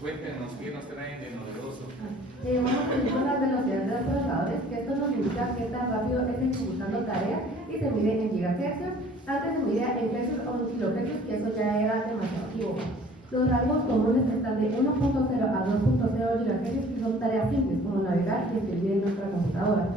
Cuéntenos qué nos traen de novedoso. Vamos a ver las velocidades de los procesadores, que esto nos indica qué tan rápido está ejecutando tareas y se mide en gigahercios. Antes se medía en hercios o en kilohercios, que eso ya era demasiado equivocado. Los rangos comunes están de 1.0 a 2.0 gigahercios, que son tareas simples, como navegar y escribir en nuestra computadora.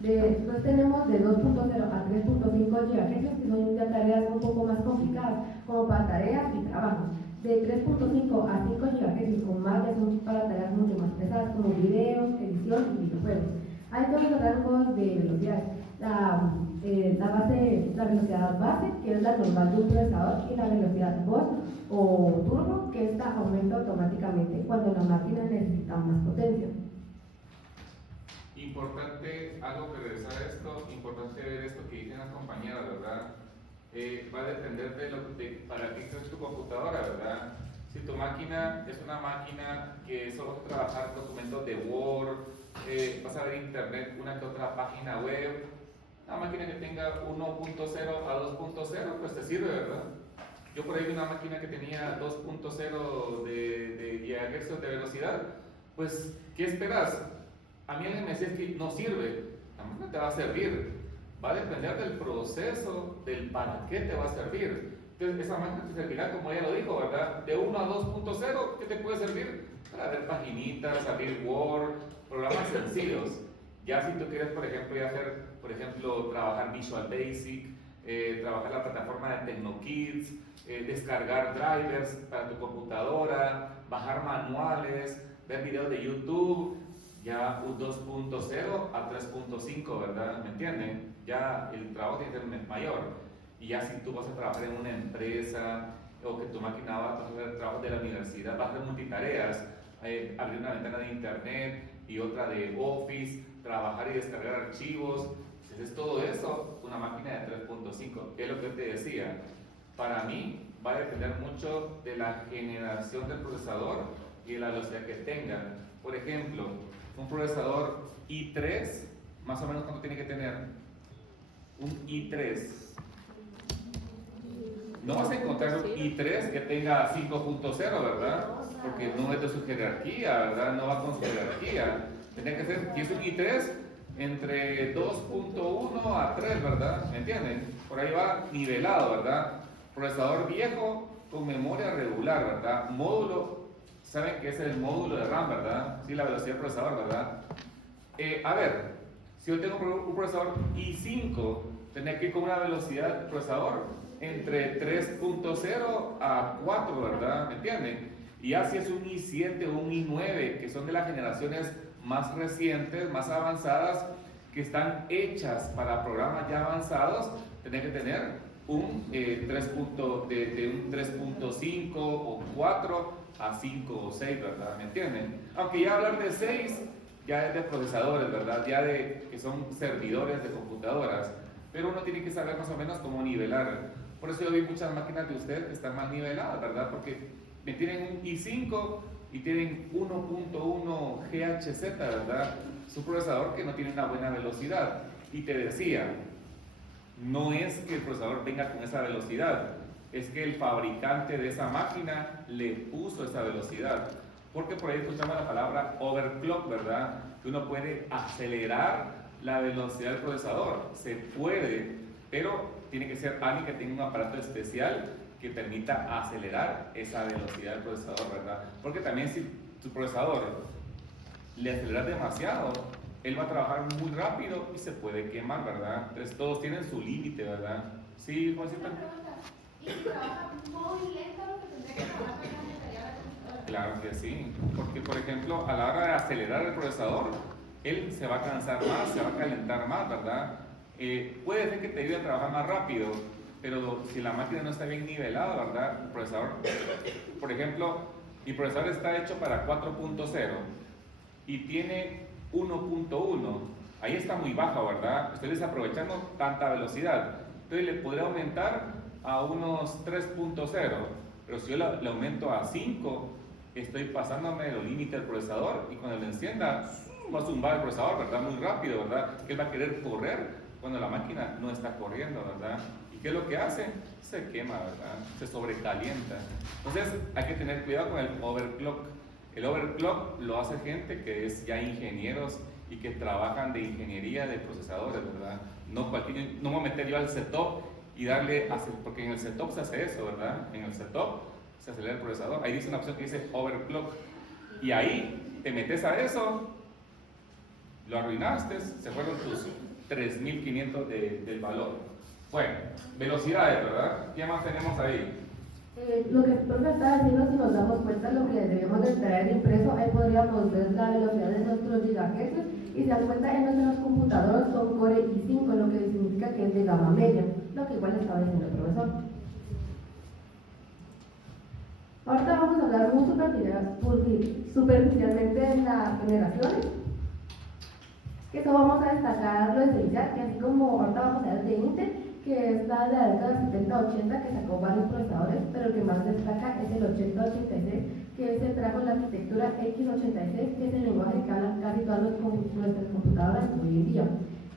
Después tenemos de 2.0 a 3.5 gigahercios, que son ya tareas un poco más complicadas, como para tareas y trabajos. De 3.5 a 5 GHz con más ya son para tareas mucho más pesadas como videos, edición y videojuegos. Hay dos rangos de velocidad. La velocidad base, que es la normal de un procesador, y la velocidad burst o turbo, que esta aumenta automáticamente cuando la máquina necesita más potencia. Importante, algo que regresar a esto, importante ver esto que dicen las compañeras, ¿verdad? Va a depender de para qué es tu computadora, ¿verdad? Si tu máquina es una máquina que solo vas a trabajar documentos de Word, vas a ver internet, una que otra página web, una máquina que tenga 1.0 a 2.0, pues te sirve, ¿verdad? Yo por ahí vi una máquina que tenía 2.0 de gigahercios de velocidad, pues, ¿qué esperas? A mí alguien me decía que no sirve, tampoco te va a servir. Va a depender del proceso, del para qué te va a servir. Entonces, esa máquina te servirá, como ella lo dijo, ¿verdad? De 1 a 2.0, ¿qué te puede servir? Para ver paginitas, abrir Word, programas sencillos. Ya si tú quieres, por ejemplo, trabajar Visual Basic, trabajar la plataforma de TecnoKids, descargar drivers para tu computadora, bajar manuales, ver videos de YouTube, ya un 2.0 a 3.5, ¿verdad? ¿Me entienden? Ya el trabajo tiene que ser mayor. Y ya si tú vas a trabajar en una empresa o que tu máquina va a hacer trabajo de la universidad, vas a hacer multitareas, abrir una ventana de internet y otra de Office, trabajar y descargar archivos. Si es todo eso, una máquina de 3.5. Es lo que te decía. Para mí va a depender mucho de la generación del procesador y de la velocidad que tenga. Por ejemplo, un procesador i3, más o menos ¿cuánto tiene que tener? Un i3. No vas a encontrar un i3 que tenga 5.0, ¿verdad? Porque no es de su jerarquía, ¿verdad? No va con su jerarquía. Tendría que ser, si es un i3, entre 2.1 a 3, ¿verdad? ¿Me entienden? Por ahí va nivelado, ¿verdad? Procesador viejo con memoria regular, ¿verdad? Módulo. Saben que es el módulo de RAM, ¿verdad? Sí, la velocidad del procesador, ¿verdad? A ver, si yo tengo un procesador i5, tendría que ir con una velocidad del procesador entre 3.0 a 4, ¿verdad? ¿Me entienden? Y así es un i7 o un i9, que son de las generaciones más recientes, más avanzadas, que están hechas para programas ya avanzados, tendría que tener un 3.5 o 4 a 5 o 6, ¿verdad? ¿Me entienden? Aunque ya hablar de 6 ya es de procesadores, ¿verdad? Ya de que son servidores de computadoras, pero uno tiene que saber más o menos cómo nivelar. Por eso yo vi muchas máquinas de ustedes que están mal niveladas, ¿verdad? Porque me tienen un i5 y tienen 1.1 GHz, ¿verdad? Es un procesador que no tiene una buena velocidad. Y te decía, no es que el procesador venga con esa velocidad, es que el fabricante de esa máquina le puso esa velocidad. Porque por ahí escuchamos la palabra overclock, ¿verdad? Que uno puede acelerar la velocidad del procesador. Se puede, pero tiene que ser alguien que tenga un aparato especial que permita acelerar esa velocidad del procesador, ¿verdad? Porque también si tu procesador le aceleras demasiado, él va a trabajar muy rápido y se puede quemar, ¿verdad? Entonces todos tienen su límite, ¿verdad? Sí, Juancita. ¿Y si trabaja muy lento lo que tendría que trabajar más necesaria la computadora? Claro que sí, porque por ejemplo, a la hora de acelerar el procesador, él se va a cansar más, se va a calentar más, ¿verdad? Puede ser que te ayude a trabajar más rápido, pero si la máquina no está bien nivelada, ¿verdad? El procesador, por ejemplo, mi procesador está hecho para 4.0 y tiene 1.1, ahí está muy baja, ¿verdad? Estoy desaprovechando tanta velocidad, entonces le podría aumentar a unos 3.0, pero si yo le aumento a 5, estoy pasándome de los límites del procesador y cuando lo encienda va a zumbar el procesador, ¿verdad? Muy rápido, ¿verdad? Que él va a querer correr cuando la máquina no está corriendo, ¿verdad? ¿Y qué es lo que hace? Se quema, ¿verdad? Se sobrecalienta. Entonces hay que tener cuidado con el overclock. El overclock lo hace gente que es ya ingenieros y que trabajan de ingeniería de procesadores, ¿verdad? No me voy a meter yo al setup y darle, porque en el setup se hace eso, ¿verdad? En el setup se acelera el procesador. Ahí dice una opción que dice overclock. Y ahí te metes a eso, lo arruinaste, se fueron tus 3.500 del valor. Bueno, velocidades, ¿verdad? ¿Qué más tenemos ahí? Lo que el profe está diciendo, si nos damos cuenta lo que debemos de traer impreso, ahí podríamos ver la velocidad de nuestros gigahertz y se dan cuenta en nuestros computadores son Core i5, lo que significa que es de gama media, lo que igual estaba diciendo el profesor. Ahorita vamos a hablar muy superficialmente de las generaciones, que solo vamos a destacar lo esencial, que así como ahorita vamos a ver de Intel, que es la de la década 70-80 que sacó varios procesadores, pero el que más destaca es el 8086, que se trajo la arquitectura x86, que es el lenguaje que hablan casi todas nuestras computadoras hoy en día.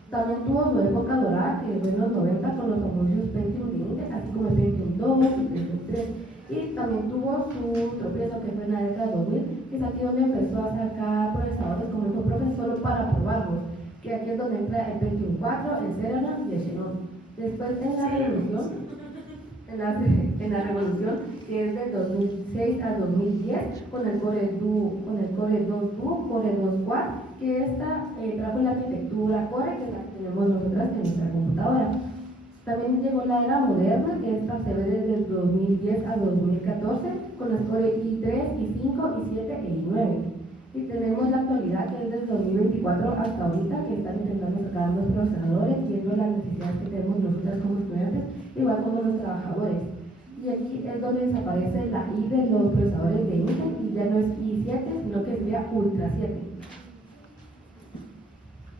También tuvo su época dorada, que fue en los 90 con los anuncios Pentium de Intel, así como el Pentium 2 y Pentium 3. Y también tuvo su tropiezo, que fue en la década de 2000, que es aquí donde empezó a sacar procesadores como dijo el profe, solo para probarlos, que aquí es donde entra el Pentium 4, el Celeron y el Xenon. Después en la revolución, en la revolución, que es del 2006 al 2010, con el Core 2 Duo, Core 2 Quad, que esta trajo la arquitectura Core que la tenemos nosotras en nuestra computadora. También llegó la era moderna, que esta se ve desde el 2010 al 2014, con los Core i3, i5, i7 e i9. Y tenemos la actualidad, que es del 2024 hasta ahorita, que están intentando sacar los procesadores, viendo las necesidades que tenemos nosotras como estudiantes, igual como los trabajadores. Y aquí es donde desaparece la I de los procesadores de Intel, y ya no es i7, sino que sería Ultra 7.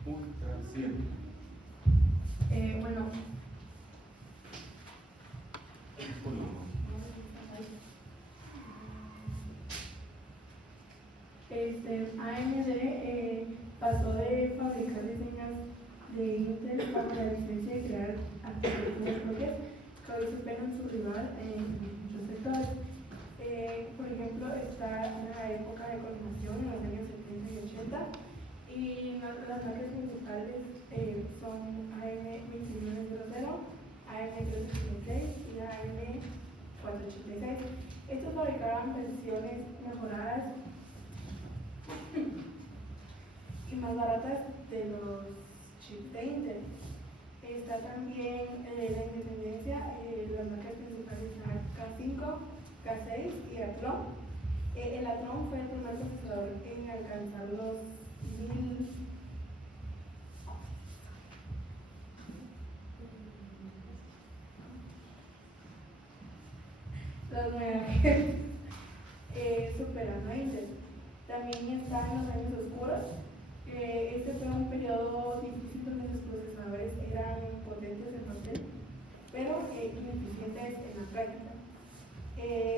Ultra 7. Bueno, AMD pasó de fabricar diseños de Intel bajo la licencia de crear arquitecturas propias que hoy superan su rival en muchos sectores. Por ejemplo, está en la época de colonización en los años 70 y 80 y las marcas principales son AM2900, AM386 y AM486. Estos fabricaban versiones mejoradas y más baratas de los chips de Intel. Está también la independencia, las marcas principales son K5, K6 y Athlon. El Athlon fue el primer procesador en alcanzar los 1000. Los MHz, superando a Intel. También está en los años oscuros. Este fue un periodo difícil donde los procesadores eran potentes en papel, pero ineficientes en la práctica.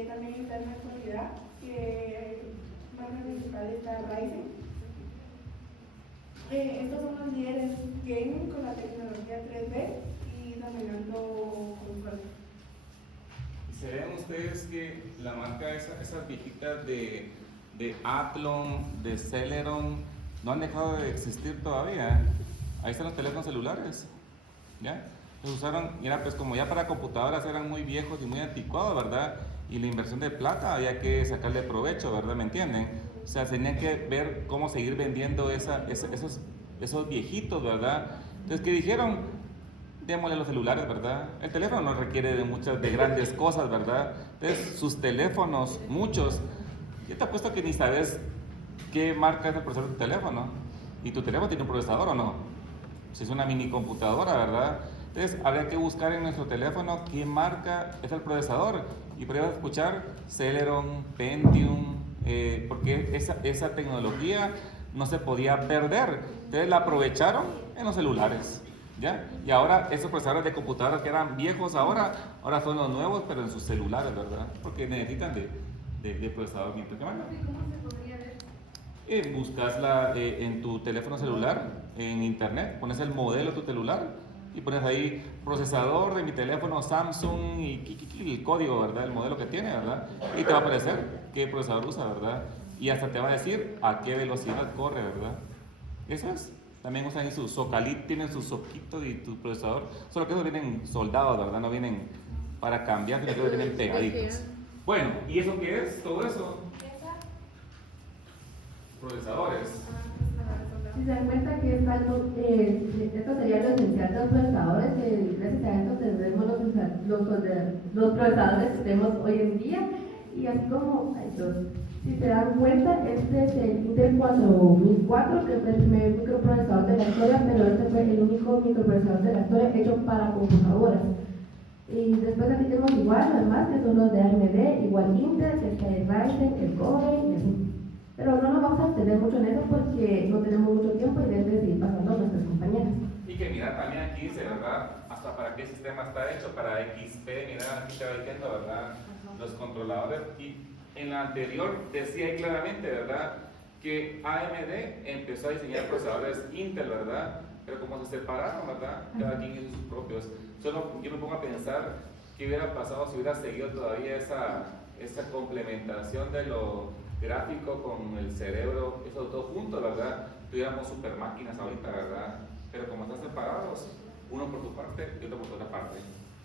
También está en la actualidad, que marca principal está Ryzen. Estos son los líderes gaming con la tecnología 3D y dominando consolas. ¿Se ven ustedes que la marca, esas viejitas de Athlon, de Celeron, no han dejado de existir todavía? Ahí están los teléfonos celulares, ¿ya? Los usaron, y era pues como ya para computadoras eran muy viejos y muy anticuados, ¿verdad? Y la inversión de plata había que sacarle provecho, ¿verdad? ¿Me entienden? O sea, tenía que ver cómo seguir vendiendo esos viejitos, ¿verdad? Entonces, ¿qué dijeron? Démosle los celulares, ¿verdad? El teléfono no requiere de grandes cosas, ¿verdad? Entonces, sus teléfonos, muchos, yo te apuesto que ni sabes qué marca es el procesador de tu teléfono. ¿Y tu teléfono tiene un procesador o no? Si es una mini computadora, ¿verdad? Entonces, habría que buscar en nuestro teléfono qué marca es el procesador. Y podríamos escuchar Celeron, Pentium, porque esa tecnología no se podía perder. Entonces, la aprovecharon en los celulares, ¿ya? Y ahora esos procesadores de computadoras que eran viejos ahora son los nuevos, pero en sus celulares, ¿verdad? Porque necesitan de procesador. ¿Qué manda? ¿Cómo se podría ver? Buscas en tu teléfono celular, en internet, pones el modelo de tu celular y pones ahí procesador de mi teléfono Samsung y el código, ¿verdad? El modelo que tiene, ¿verdad? Y te va a aparecer qué procesador usa, ¿verdad? y hasta te va a decir a qué velocidad corre, ¿verdad? Eso es. También usan ahí su socalit, tienen su soquito y tu procesador. Solo que no vienen soldados, ¿verdad? No vienen para cambiar, sino que vienen pegaditos. Bueno, ¿y eso qué es? Todo eso. Procesadores. Si se dan cuenta que esto sería lo esencial de los procesadores, que gracias a esto tendremos los procesadores que tenemos hoy en día, y así como si se dan cuenta, este es el Intel 4004, que fue el primer microprocesador de la historia, pero este fue el único microprocesador de la historia hecho para computadoras. Y después aquí tenemos igual, además, que son los de AMD, igual Intel, que está el Ryzen, el Core, y así. Pero no nos vamos a extender mucho en eso porque no tenemos mucho tiempo y deben seguir pasando a nuestras compañeras. Y que mira, también aquí dice, ¿verdad? Hasta para qué sistema está hecho, para XP, mira, aquí te va diciendo, ¿verdad? Los controladores. Y en la anterior decía ahí claramente, ¿verdad? Que AMD empezó a diseñar procesadores Intel, ¿verdad? Pero como se separaron, ¿verdad? Cada quien hizo sus propios. Solo yo me pongo a pensar qué hubiera pasado si hubiera seguido todavía esa complementación de lo gráfico con el cerebro, eso todo junto, ¿verdad? Tuviéramos super máquinas ahorita, ¿verdad? Pero como están separados, uno por tu parte y otro por tu otra parte.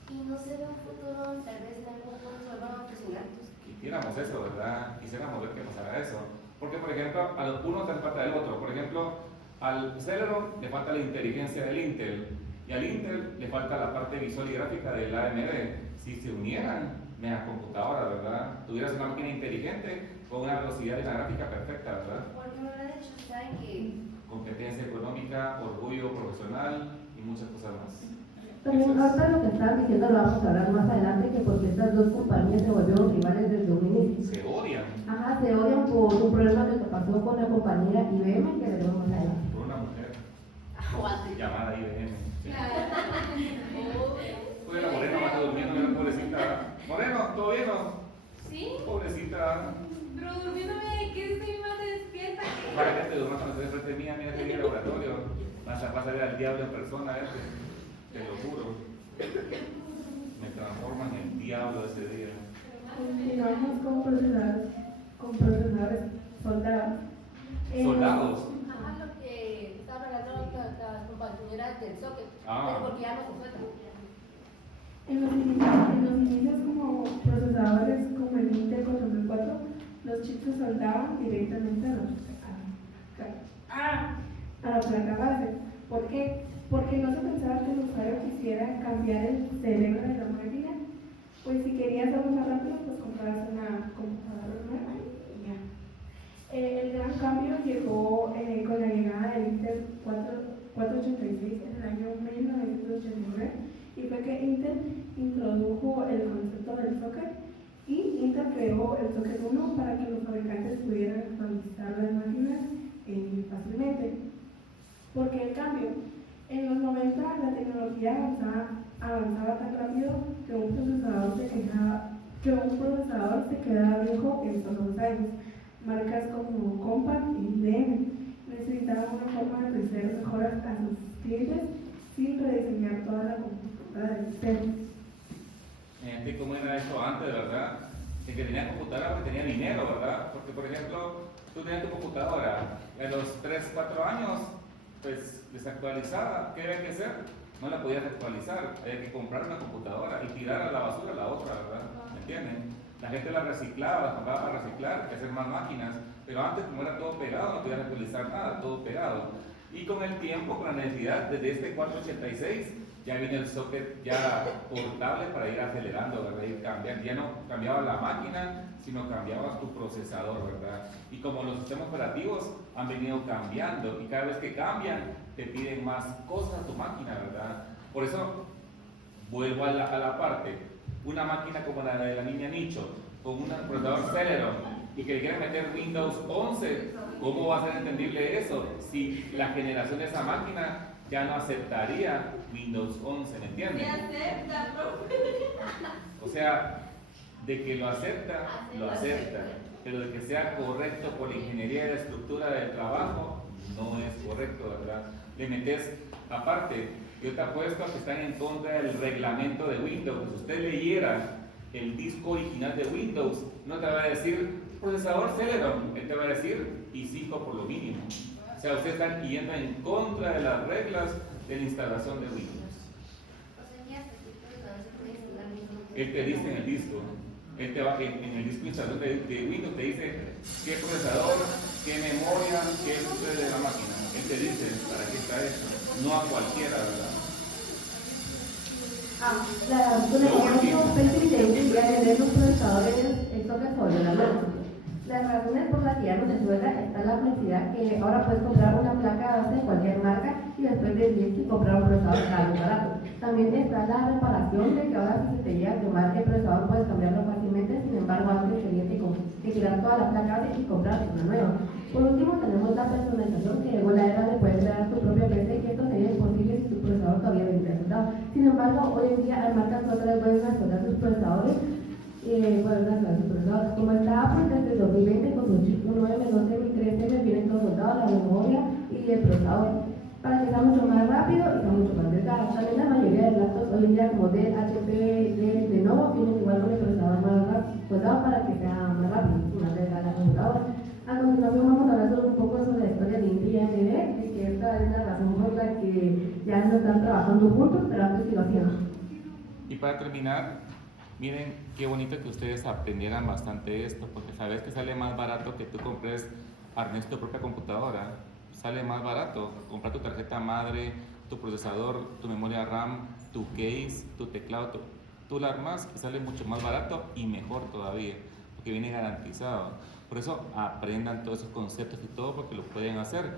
Y no se ve un futuro, tal vez en algún punto se vuelvan a fusionar. Quisiéramos eso, ¿verdad? Quisiéramos ver que nos haga eso. Porque, por ejemplo, al uno te falta del otro. Por ejemplo, al Celeron le falta la inteligencia del Intel y al Intel le falta la parte visual y gráfica del AMD. Si se unieran, mega computadora, ¿verdad? Tuvieras una máquina inteligente con una velocidad y una gráfica perfecta, ¿verdad? Porque me lo han hecho, saben que Competencia económica, orgullo profesional y muchas cosas más. También ahorita lo que estaban diciendo lo vamos a hablar más adelante, que porque estas dos compañías se volvieron rivales desde un inicio. Se odian. Ajá, se odian por un problema que pasó con la compañera IBM, que veremos más adelante. Por una mujer aguante. llamada IBM. Sí. Oye, la Morena va durmiendo, mira, pobrecita. Moreno, ¿todo bien o? ¿Sí? Pobrecita. Pero durmiéndome, ¿qué dice mi madre despierta? Para que te duermas cuando estés frente mía, mira, que el laboratorio. Vas a ver al diablo en persona, te lo juro. Me transforman en diablo ese día. Continuamos con procesadores soldados. ¿Soldados? Ajá, lo que estaba hablando las compañeras del socket, Ah. pero porque ya no se suelta. En los inicios como procesadores como el Intel 4004, los chips se soldaban directamente a la placa base. ¿Por qué? Porque no se pensaba que el usuario quisiera cambiar el cerebro de la máquina. Pues si querías algo más rápido, pues comprabas una computadora nueva y ya. El gran cambio llegó con la llegada del Intel 486 en el año 1989, y fue que Intel introdujo el concepto del socket, y Intel creó el socket 1 para que los fabricantes pudieran actualizar las máquinas fácilmente. ¿Por qué el cambio? En los 90 la tecnología avanzaba tan rápido que un procesador se quedaba viejo en solo 2 años. Marcas como Compaq y IBM necesitaban una forma de ofrecer mejoras a sus clientes sin rediseñar toda la computadora del sistema. ¿Cómo era eso antes, verdad? El que tenía computadora porque tenía dinero, ¿verdad? Porque, por ejemplo, tú tenías tu computadora a los 3, 4 años, pues desactualizada. ¿Qué había que hacer? No la podías actualizar, había que comprar una computadora y tirar a la basura la otra, ¿verdad? ¿Me entienden? La gente la reciclaba, la compraba para reciclar, hacer más máquinas, pero antes, como era todo pegado, no podías actualizar nada, todo pegado. Y con el tiempo, con la necesidad, desde este 486, ya viene el socket ya portable para ir acelerando, ¿verdad? Ir cambiando. Ya no cambiaba la máquina, sino cambiaba tu procesador, ¿verdad? Y como los sistemas operativos han venido cambiando, y cada vez que cambian, te piden más cosas a tu máquina, ¿verdad? Por eso, vuelvo a la parte, una máquina como la de la niña Nicho, con un procesador Celeron, y que le quieran meter Windows 11, ¿cómo va a ser entendible eso? Si la generación de esa máquina ya no aceptaría Windows 11, ¿me entiendes? Se acepta, profe. O sea, de que lo acepta, lo acepta, pero de que sea correcto por la ingeniería de la estructura del trabajo, no es correcto, ¿verdad? Le metes, aparte, yo te apuesto a que están en contra del reglamento de Windows. Si usted leyera el disco original de Windows, no te va a decir procesador Celeron, él te va a decir i5 por lo mínimo. O sea, ustedes están yendo en contra de las reglas de la instalación de Windows. Él te dice en el disco, él te va, en el disco de instalación de Windows te dice qué procesador, qué memoria, qué uso de la máquina. Él te dice para qué está eso, no a cualquiera, ¿verdad? Los procesadores, esto que sobre la mano. Las razones por las que ya no se suelta está la flexibilidad que ahora puedes comprar una placa base de cualquier marca y después de 10 y comprar un procesador caro y barato. También está la reparación de que ahora si se te llega a quemar el procesador puedes cambiarlo fácilmente, sin embargo antes tenías que tirar toda la placa base y comprar una nueva. Por último tenemos la personalización que llegó la era de poder crear tu propia PC y esto sería imposible si tu procesador todavía vendría soldado. Sin embargo, hoy en día hay marcas que otra vez vuelven a soldar sus procesadores. Como está Apple desde 2020 con su chip 9M, 12M, vienen todos soldados, la memoria y el procesador, para que sea mucho más rápido y sea mucho más delgado. También la mayoría de laptops hoy en día como de HP, de Lenovo, vienen igual con el procesador más soldado para que sea más rápido y más delgada la computadora. A continuación vamos a hablar un poco sobre la historia de Intel y AMD, y que esta es la razón por la que ya no están trabajando juntos, pero antes sí lo hacían. Y para terminar, miren qué bonito que ustedes aprendieran bastante esto, porque sabes que sale más barato que tú compres, armes tu propia computadora. Sale más barato comprar tu tarjeta madre, tu procesador, tu memoria RAM, tu case, tu teclado, tú la armas y sale mucho más barato y mejor todavía, porque viene garantizado. Por eso aprendan todos esos conceptos y todo, porque lo pueden hacer.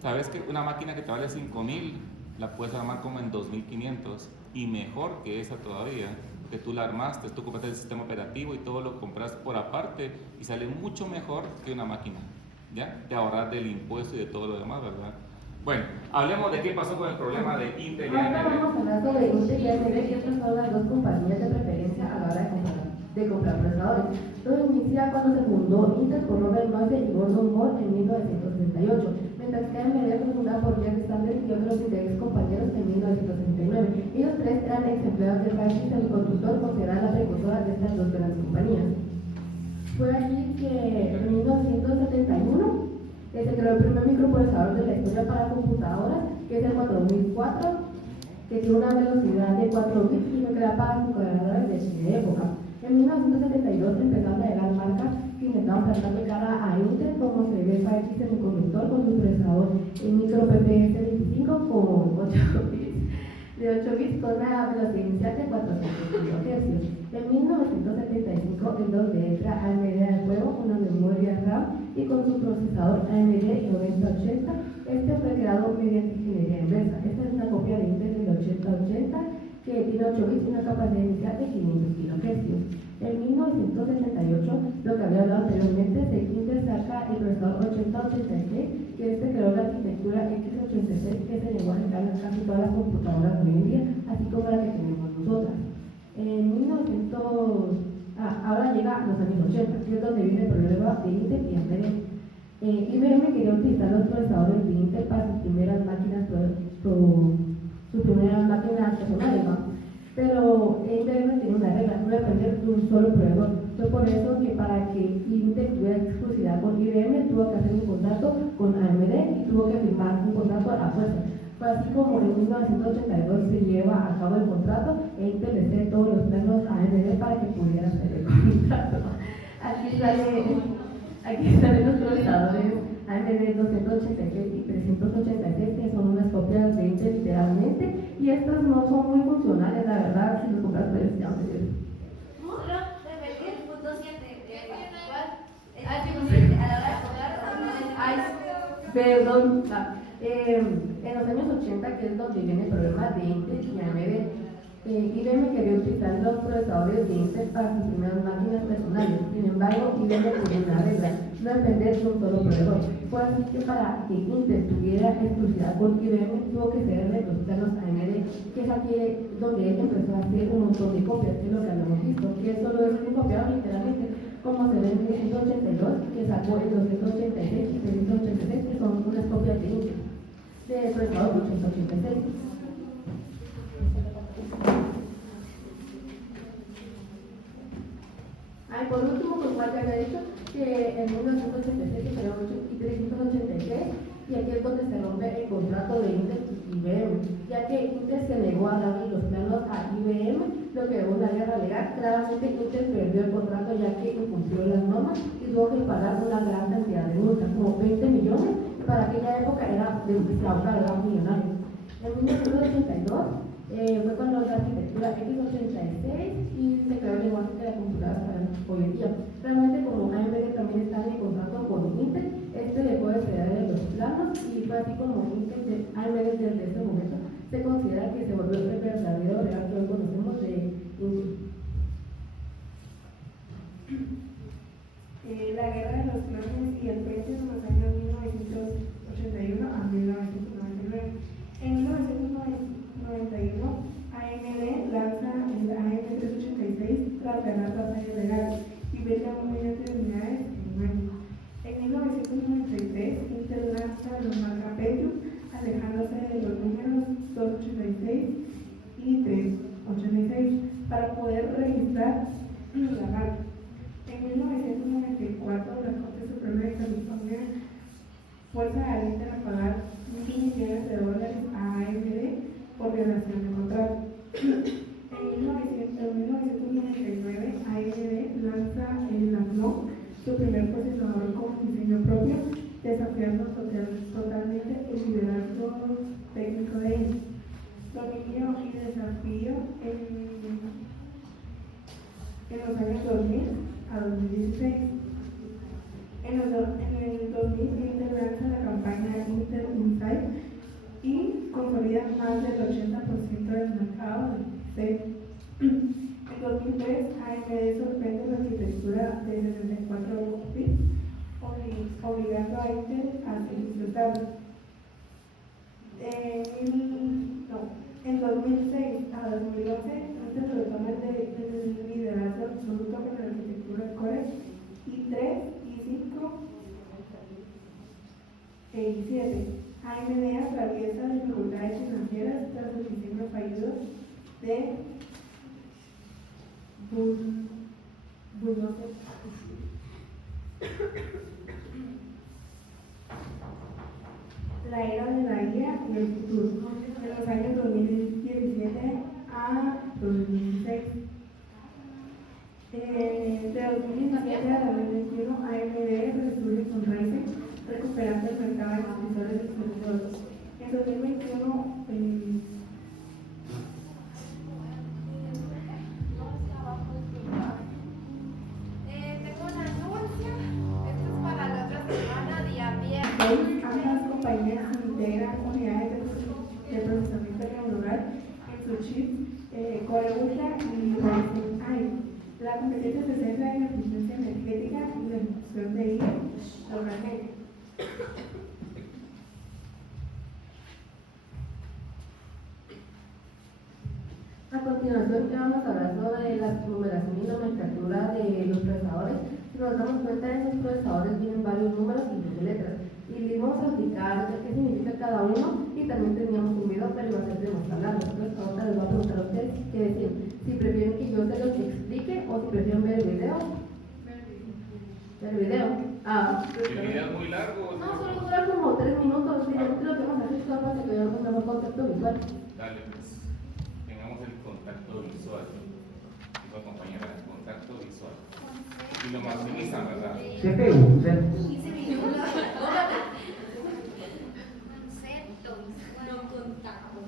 Sabes que una máquina que te vale 5,000 la puedes armar como en 2,500 y mejor que esa todavía, que tú la armaste, tú compraste el sistema operativo y todo lo compras por aparte y sale mucho mejor que una máquina, ¿ya? Te ahorras del impuesto y de todo lo demás, ¿verdad? Bueno, hablemos de qué pasó con el problema de Intel y Ahora AMD. vamos a hablar sobre Intel y AMD, que estas son las dos compañías de preferencia a la hora de comprar procesadores. Todo inicia cuando se fundó Intel por Robert Noyce y Gordon Moore en 1968, mientras que AMD fue fundada por Jack Sanders y otros diferentes compañeros en 1969. Ellos tres eran ex empleados de Francis Semiconductor, considerada la precursora de estas dos grandes compañías. Fue allí que en 1971 se creó el primer microprocesador de la historia para computadoras, que es el 4004, que tiene una velocidad de 4 bits y fue creada para calculadores de época. En 1972 empezaron a llegar marcas que intentaban plantarle cara a Intel, como se ve Francis Semiconductor con su procesador el micro PPS 25 con 8 bits. De 8 bits con una velocidad inicial de 405 Hz. En 1975 el 2D entra AMD al juego, una memoria RAM y con su procesador AMD 9080. Este fue creado mediante ingeniería inversa. Esta es una copia de Intel del 8080 que tiene 8 bits y una capacidad inicial de 500 kHz. En 1978, lo que había hablado anteriormente, Intel saca el procesador 8086, que este creó la arquitectura x86, que es el lenguaje que hablan casi todas las computadoras hoy en día, así como la que tenemos nosotras. En 1900, ahora llega a los años 80, que es donde viene el problema de Intel y AMD. IBM quería utilizar los procesadores de Intel para sus primeras máquinas, personales, ¿no? Pero IBM tiene una regla, no depender de un solo proveedor. Fue por eso que para que Intel tuviera exclusividad con IBM tuvo que hacer un contrato con AMD y tuvo que firmar un contrato a la fuerza. Fue así como en 1982 se lleva a cabo el contrato e Intel le cede todos los planos a AMD para que pudiera hacer el contrato. Aquí salen los procesadores AMD 286 y 386, que son unas copias de Intel literalmente, y estos no son muy funcionales, la verdad, si los compras puedes ya perdón, en los años 80, que es donde viene el problema de Intel y AMD, IBM quería utilizar los procesadores de Intel para sus primeras máquinas personales. Sin embargo, IBM tenía una regla, no depender de un solo proveedor. Fue así que para que Intel tuviera exclusividad con IBM, tuvo que cederle los planos a AMD, que es aquí donde él empezó a hacer un montón de copias, que es lo que habíamos visto, que solo es un copiado literalmente, como se ve en 1982, que sacó el 286 y 386, que son unas copias de Intel, de procesador 286. Por último, pues igual que había dicho, que interrumpe el contrato de Intel y IBM, ya que Intel se negó a darle los planos a IBM, lo que dejó una guerra legal. Claramente Intel perdió el contrato ya que incumplió las normas y tuvo que pagar una gran cantidad de multas, como 20 millones, y para aquella época era de era un millonario. En 1982 fue cuando la arquitectura x86 y se creó el lenguaje que la computadora sabemos hoy en día. Realmente como AMD también está en contrato con Intel, este dejó de ceder los planos y fue así como AMD desde ese momento se considera que se volvió el verdadero real que hoy conocemos de Intel. La guerra de los clones y el precio en los años 1981 a 1999. En 1991, AMD lanza el AM386 tras ganar batallas legales y vende a 1 millón de unidades en un año. En 1993, Intel lanza los marca Pentium, alejándose de los números 286 y 386 para poder registrar la marca. En 1994, la Corte Suprema de California fuerza a Intel a pagar $1.000 millones a AMD por violación de contrato. En 1999, AMD lanza el Athlon, su primer procesador con diseño propio, desafiando totalmente el liderazgo técnico de Intel. Dominio y desafío en los años 2000 a 2016. En el 2000, Intel lanza la campaña Intel Inside y consolida más del 80% del mercado de PC. En 2003, AMD sorprende la arquitectura de 64 bits, obligando a Intel a seguir usando. En 2006 a 2011, Intel retoma el liderazgo absoluto con la arquitectura Core i3, i5 e i7. AMD atraviesa dificultades financieras tras el diseño fallido de Bulldozer. La era de la IA y el futuro, en los años 2017 a 2016. De 2017 a 2021, AMD resurge con Ryzen, recuperando el mercado de escritores exteriores. En 2021, tengo un anuncio. Esto es para la otra semana, día viernes. ambas compañías integran unidades de procesamiento neuronal en su chip Core Ultra y Ryzen AI. La competencia se centra en la eficiencia energética y la ejecución de IA localmente. A continuación, ya vamos a hablar sobre la numeración y nomenclatura de los procesadores. Si nos damos cuenta, en los procesadores tienen varios números y de letras. Y les vamos a explicar qué significa cada uno, y también teníamos un video, pero iba a ser demasiado largo. Entonces, ahora les voy a preguntar a ustedes qué deciden. Si prefieren que yo se los explique o si prefieren ver el video. ¿Ver el video? El video es muy largo. No, solo dura como 3 minutos. Simplemente lo que vamos a hacer es solo para que veamos un mejor concepto visual. Dale, pues, tengamos el contacto visual. Digo, compañera, el contacto visual. Y lo maximizan, ¿verdad? CPU, Conceptos, no contactos.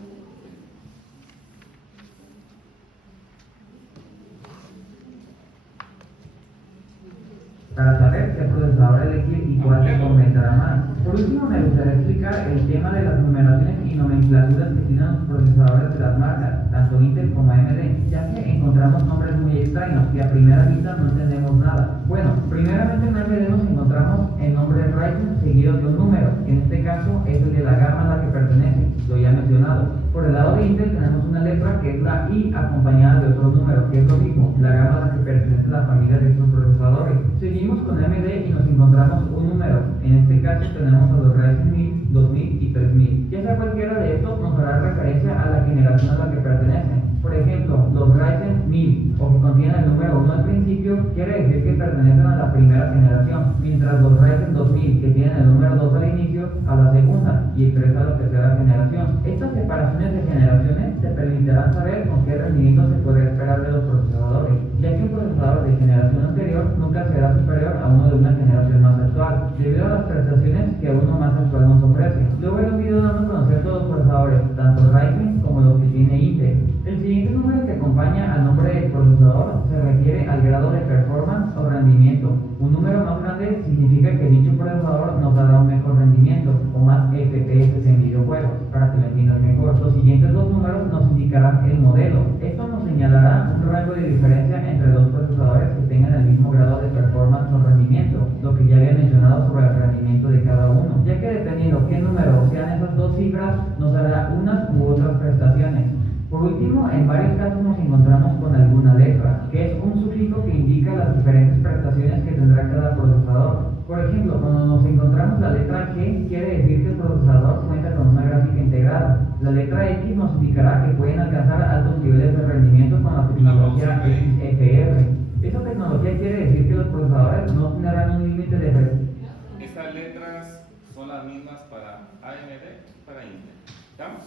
para saber qué procesador elegir y cuál te convencerá más. Por último, me gustaría explicar el tema de las numeraciones y nomenclaturas que tienen los procesadores de las marcas, tanto Intel como AMD, ya que encontramos nombres muy extraños y a primera vista no entendemos nada. Bueno, primeramente en AMD nos encontramos el nombre Ryzen seguido de un número, que en este caso es el de la gama a la que pertenece, lo ya mencionado. Por el lado de Intel tenemos una letra que es la I acompañada de otro número, que es lo mismo, la gama a la que pertenece la familia de estos procesadores. Seguimos con AMD y nos encontramos un número, en este caso tenemos a los Ryzen 1000, 2000 y 3000. Ya sea cualquiera de estos nos hará referencia a la generación a la que pertenecen. Por ejemplo, los Ryzen 1000, o que contienen el número 1 al principio, quiere decir que pertenecen a la primera generación, mientras los Ryzen 2000, que tienen el número 2 al inicio, a la segunda. y el 3 a la tercera generación. Estas separaciones de generaciones te permitirán saber con qué rendimiento se podría esperar de los procesadores, ya que un procesador de generación anterior nunca será superior a uno de una generación más actual, debido a las prestaciones que uno más actual nos ofrece. Luego en un video dando a conocer todos los procesadores, tanto Ryzen como los que tiene Intel. El siguiente número que acompaña al nombre del procesador se refiere al grado de performance o rendimiento. Un número más grande significa que dicho procesador nos dará un mejor rendimiento o más FPS en videojuegos. Para que lo entiendas mejor, los siguientes dos números nos indicarán el modelo. Esto nos señalará un rango de diferencia entre dos procesadores que tengan el mismo grado de performance o rendimiento, lo que ya había mencionado sobre el rendimiento de cada uno, ya que dependiendo qué número sean esas dos cifras, nos dará unas u otras prestaciones. Por último, en varios casos nos encontramos con alguna letra, que es un sufijo que indica las diferentes prestaciones que tendrá cada procesador. Por ejemplo, cuando nos encontramos la letra G, quiere decir que el procesador cuenta con una gráfica integrada. La letra X nos indicará que pueden alcanzar altos niveles de rendimiento con la tecnología XFR. Esa tecnología quiere decir que los procesadores no tendrán un límite de frecuencia. Estas letras son las mismas para AMD y para Intel. ¿Estamos?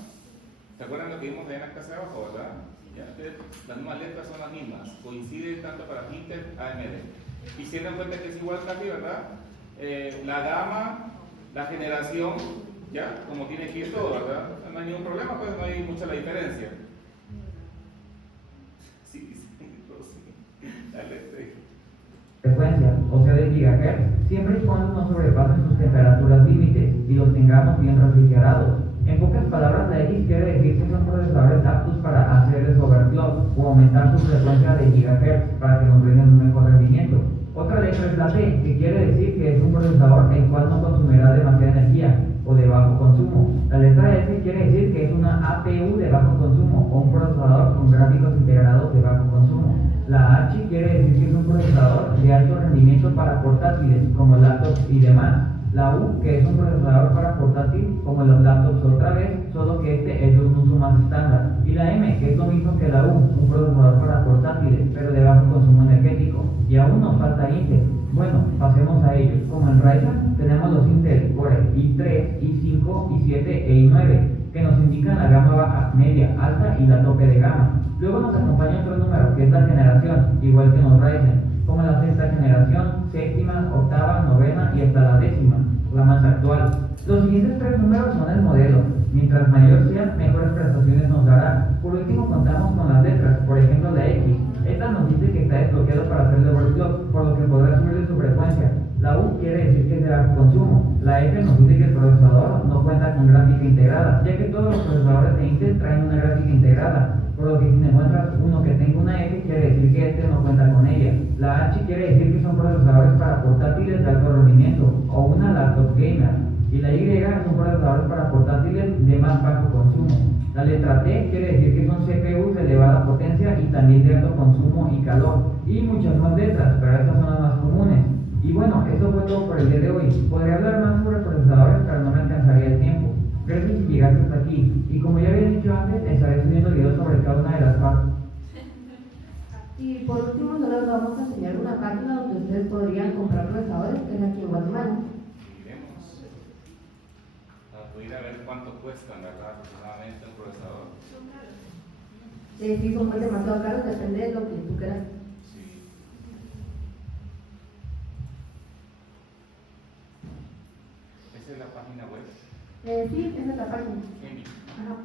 ¿Se acuerdan lo que vimos en la clase de abajo, verdad? ¿Ya? Las mismas letras son las mismas, coinciden tanto para Intel y AMD. Y se dan cuenta que es igual casi, ¿verdad? La gama, la generación, ¿ya? Como tiene aquí todo, ¿verdad? No hay ningún problema, pues no hay mucha la diferencia. Sí, dale. Frecuencia, o sea de gigahertz, siempre y cuando no sobrepasen sus temperaturas límites y los tengamos bien refrigerados. En pocas palabras, la X quiere decir que son procesadores aptos para hacer el overclock o aumentar su frecuencia de gigahertz para que nos brinden un mejor rendimiento. Otra letra es la T, que quiere decir que es un procesador el cual no consumirá demasiada energía o de bajo consumo. La letra S quiere decir que es una APU de bajo consumo o un procesador con gráficos integrados de bajo consumo. La H quiere decir que es un procesador de alto rendimiento para portátiles como laptops y demás. La U, que es un procesador para portátil como los laptops otra vez, solo que este es de un uso más estándar. Y la M, que es lo mismo que la U, un procesador para portátiles, pero de bajo consumo energético. Y aún nos falta Intel. Bueno, pasemos a ellos. Como en Ryzen, tenemos los Intel Core i3, i5, i7 e i9, que nos indican la gama baja, media, alta y la tope de gama. Luego nos acompaña otro número, que es la generación, igual que en los Ryzen, como la sexta generación, séptima, octava, novena y hasta la décima, la más actual. Los siguientes tres números son el modelo. Mientras mayor sea, mejores prestaciones nos dará. Por último, contamos con las letras, por ejemplo la X. Esta nos dice que está desbloqueado para hacer el overclock, por lo que podrá subir su frecuencia. La U quiere decir que es de bajo consumo. La F nos dice que el procesador no cuenta con gráfica integrada, ya que todos los procesadores de Intel traen una gráfica integrada, por lo que si encuentras uno que tenga una F, quiere decir que este no cuenta con ella. La H quiere decir que son procesadores para portátiles de alto rendimiento o una laptop gamer. Y la Y son procesadores para portátiles de más bajo consumo. La letra T quiere decir que son CPUs de elevada potencia y también de alto consumo y calor. Y muchas más letras, pero estas son las más comunes. Y bueno, eso fue todo por el día de hoy. Podría hablar más sobre procesadores, pero no me alcanzaría el tiempo. Gracias si llegaste hasta aquí. Y como ya había dicho antes, estaré subiendo videos sobre cada una de las partes. Y por último, solo les vamos a enseñar una página donde ustedes podrían comprar procesadores, que es aquí en Guatemala. Miremos. Para poder a ver cuánto cuestan, ¿verdad? Aproximadamente un procesador. Sí, son demasiado caros, depende de lo que tú quieras. Sí. Esa es la página web. Sí, esa es la página. Emi. Ajá.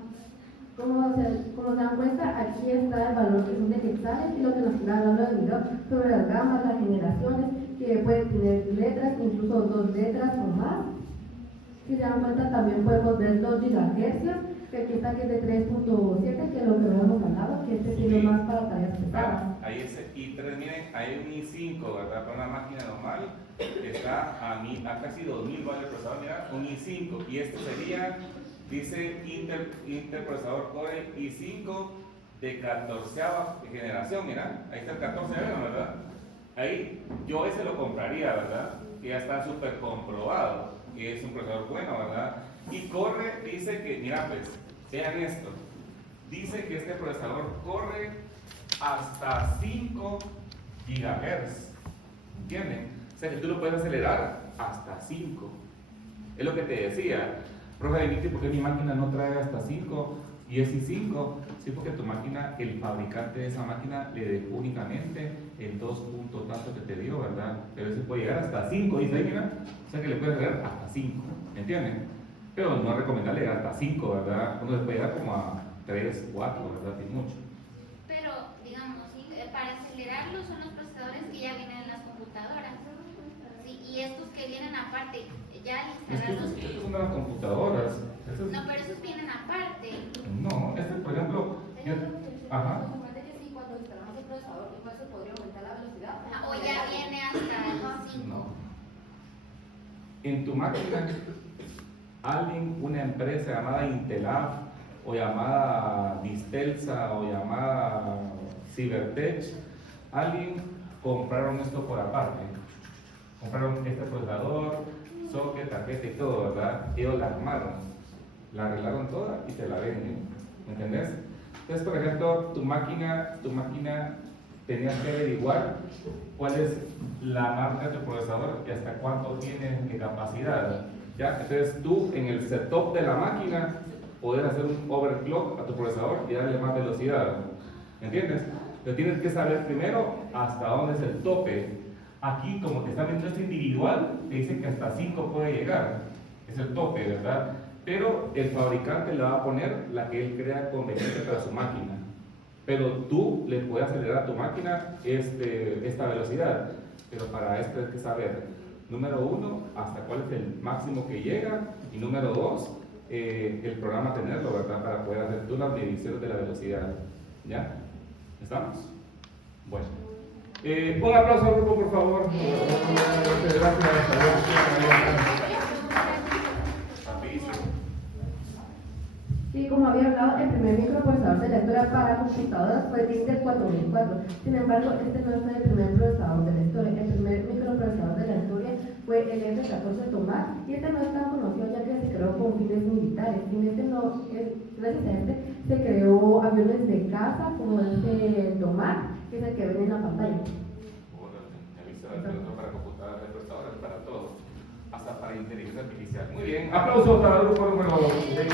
Como se dan cuenta, aquí está el valor que son de quetzales y lo que nos está hablando del video sobre las gamas, las generaciones, que pueden tener letras, incluso 2 letras o más. Si se dan cuenta, también podemos ver 2 GHz, que aquí está que es de 3.7, que es lo que habíamos hablado, que este sirve más para tareas pesadas. Ahí es i3, miren, hay un i5, ¿verdad? Para una máquina normal está a casi 2000 vale el procesador, mira, un i5, y esto sería, dice Intel procesador Core i5 de 14ª generación, mira, ahí está el 14, ¿verdad? Ahí yo ese lo compraría, ¿verdad? Que ya está súper comprobado, que es un procesador bueno, ¿verdad? Y corre, dice que, mira pues, vean esto, dice que este procesador corre hasta 5 GHz, ¿entienden? O sea que tú lo puedes acelerar hasta 5, es lo que te decía. Profe, Vicky, ¿por qué mi máquina no trae hasta 5 y es i5? Sí, porque tu máquina, el fabricante de esa máquina le dejó únicamente el 2 puntos tanto que te dio, ¿verdad? Pero ese puede llegar hasta 5, dice ahí, mira. O sea que le puedes llegar hasta 5, ¿me entienden? Pero no es recomendable llegar hasta 5, ¿verdad? Uno le puede llegar como a 3, 4, ¿verdad? Sin mucho. Pero, digamos, ¿sí? Para acelerarlo son los procesadores que ya vienen en las computadoras. ¿Sí? Y estos que vienen aparte, ya al Es que instalarlos. estos son de las computadoras. No, pero esos vienen aparte. No, este, por ejemplo, ajá. Cuando instalamos el procesador, igual se podría aumentar la velocidad. O ya viene hasta el 5. No. En tu máquina, alguien, una empresa llamada Intelab, o llamada Distelsa, o llamada Cybertech, alguien compraron esto por aparte. Compraron este procesador, socket, tarjeta y todo, ¿verdad? Ellos la arreglaron toda y te la venden, ¿me entendés? Entonces, por ejemplo, tu máquina tenías que averiguar cuál es la marca de tu procesador y hasta cuánto tiene de capacidad, ¿ya? Entonces tú en el setup de la máquina poder hacer un overclock a tu procesador y darle más velocidad, ¿me entiendes? Pero tienes que saber primero hasta dónde es el tope. Aquí, como te está viendo esto individual, te dice que hasta 5 puede llegar, es el tope, ¿verdad? Pero el fabricante le va a poner la que él crea conveniente para su máquina. Pero tú le puedes acelerar a tu máquina esta velocidad. Pero para esto hay que saber, número 1, hasta cuál es el máximo que llega. Y número 2, el programa tenerlo, ¿verdad? Para poder hacer tú las mediciones de la velocidad. ¿Ya? ¿Estamos? Bueno. Un aplauso al grupo, por favor. Gracias. Sí, como había hablado, el primer microprocesador de lectura para computadoras fue el Intel 4004. Sin embargo, este no fue el primer procesador de lectura. El primer microprocesador de lectura fue el F14 Tomar, y este no es tan conocido ya que se creó con fines militares. Gracias a este se creó aviones de caza como este Tomar, que es el que ven en la pantalla. Para computadoras, de procesadores, para todo, hasta para inteligencia artificial. Muy bien, aplausos para el grupo número 6.